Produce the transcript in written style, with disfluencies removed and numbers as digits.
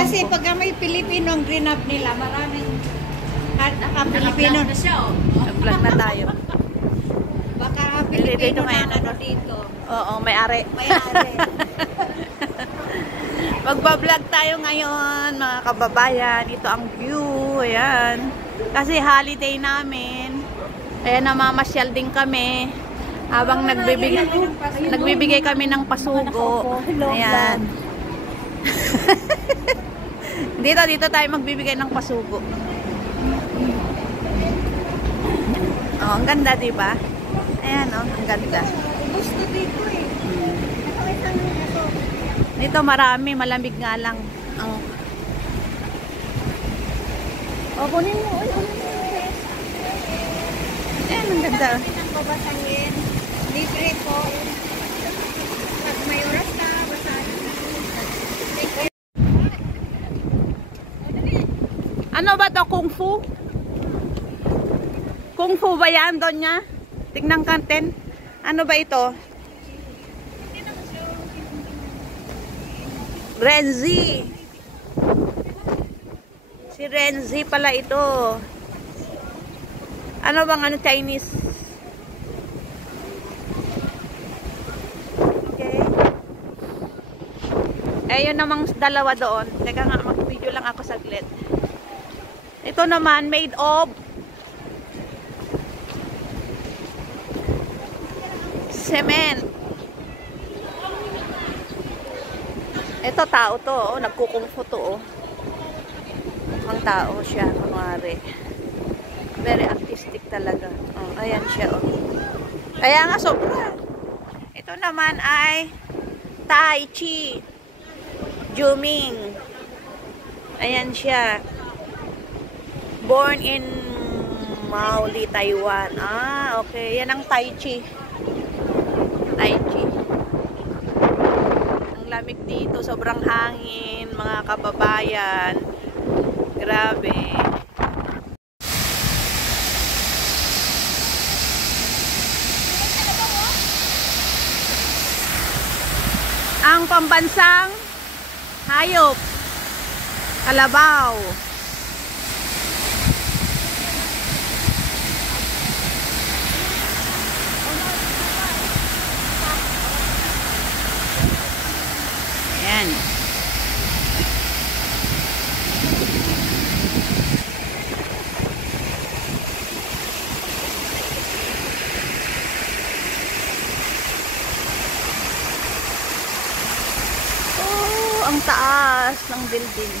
Kasi pag may Pilipino ang green up nila, maraming Pilipino na siya. Nag-vlog na tayo. Baka Pilipino na ano dito. Oo, may-ari. May-ari. Magbablog tayo ngayon, mga kababayan. Ito ang view. Ayan. Kasi holiday namin. Ayan, namamasyal din kami. Habang nagbibigay kami ng pasugo. Ayan. Dito tayo magbibigay ng pasugo. Oh, ang ganda, diba? Ayan, oh, ang ganda. Gusto dito eh. Dito marami, malamig nga lang. Oh. Oh, kunin mo. Ayan, ang ganda. Ang babasangin. Libre po. Pag may oras ka, basahin. Ano ba to? Kung Fu? Kung Fu ba yan doon niya? Tignan kanten. Ano ba ito? Renzi. Si Renzi pala ito. Ano bang ano Chinese? Okay. Eh yun namang dalawa doon. Teka nga, mag-video lang ako saglit. Ito naman made of cement. Ito tao to, oh, nagkukungfu to, oh. Mukhang tao siya, kunwari. Very artistic talaga. Oh, ayan siya, oh. Kaya nga sobra. Ito naman ay Tai Chi Juming. Ayan siya. Born in Maoli, Taiwan. Ah, okay. Yan ang Tai Chi. Tai Chi. Ang lamig dito, sobrang hangin, mga kababayan. Grabe. Ang pambansang hayop, kalabaw. Ayan. Oh, ang taas ng building.